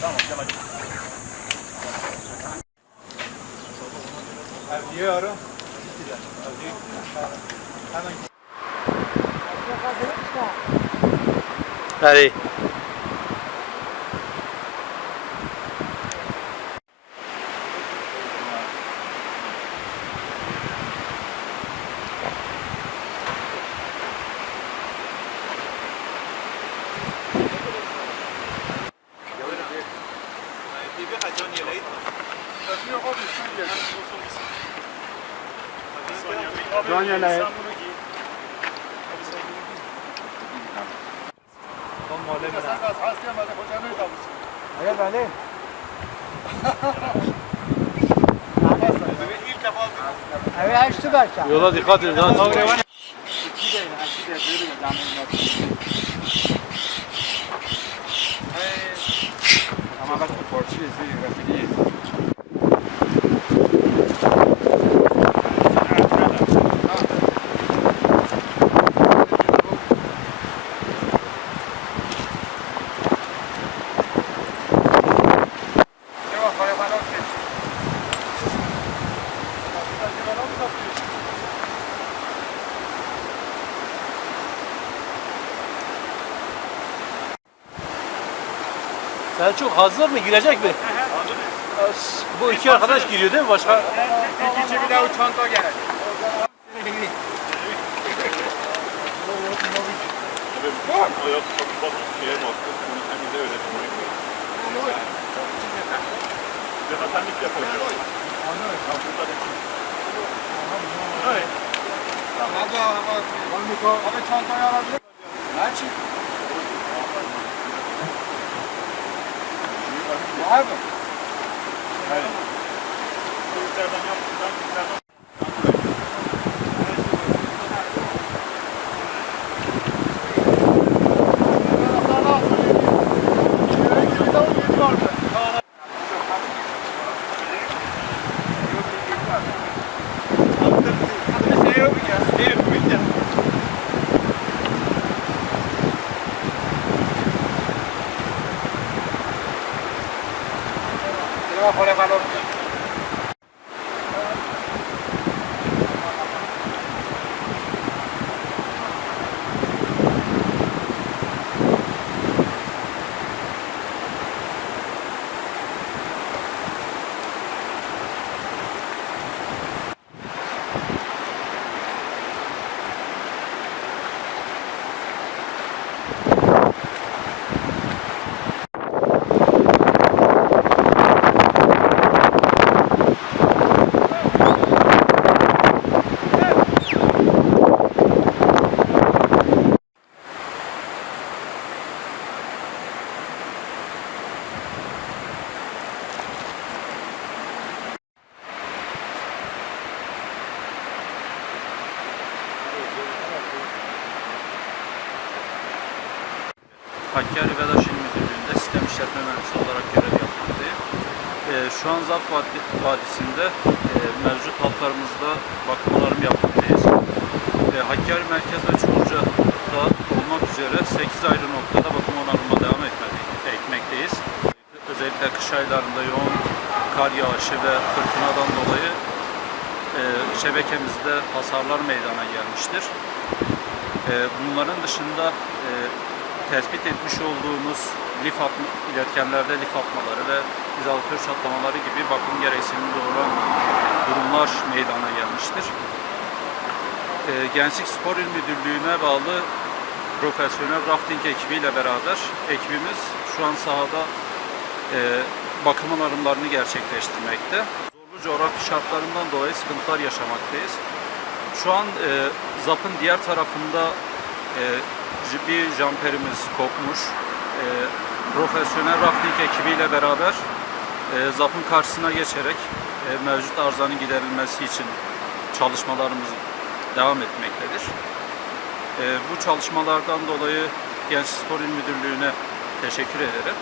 Tamam gel hadi. Diyorum. Hadi. Donya ne? Hayır benim. Evet açtı belki. Yola dikkat edin. Ama bak bu porçu izliyor. Selçuk hazır mı? Girecek mi? Bu iki arkadaş giriyor değil mi? Başka? İkinci bir daha çanta gelecek. Ayak kapatmak şeye mi attı? Bunu sen mı? Hakkari Vedaş İl Müdürlüğü'nde sistem işletme mühendisi olarak görev yapmaktayım. Ee, şu an Vadi- Vadisi'nde e, mevcut halklarımızda bakım onarım yapmaktayız. E, Hakkari Merkez ve Çukurca'da olmak üzere 8 ayrı noktada bakım onarıma devam etmek- etmekteyiz. Özellikle kış aylarında yoğun kar yağışı ve fırtınadan dolayı e, şebekemizde hasarlar meydana gelmiştir. E, bunların dışında e, tespit etmiş olduğumuz lif atma, iletkenlerde lif atmaları ve izolatör çatlamaları gibi bakım gereksinimi doğuran durumlar meydana gelmiştir. E, Gençlik Spor İl Müdürlüğü'ne bağlı profesyonel rafting ekibiyle beraber ekibimiz şu an sahada e, bakım onarımlarını gerçekleştirmekte. Zorlu coğrafi şartlarından dolayı sıkıntılar yaşamaktayız. Şu an e, ZAP'ın diğer tarafında e, bir jumperimiz kopmuş. E, profesyonel rafting ekibiyle beraber e, ZAP'ın karşısına geçerek e, mevcut arızanın giderilmesi için çalışmalarımız devam etmektedir. E, bu çalışmalardan dolayı Genç Spor İl Müdürlüğü'ne teşekkür ederim.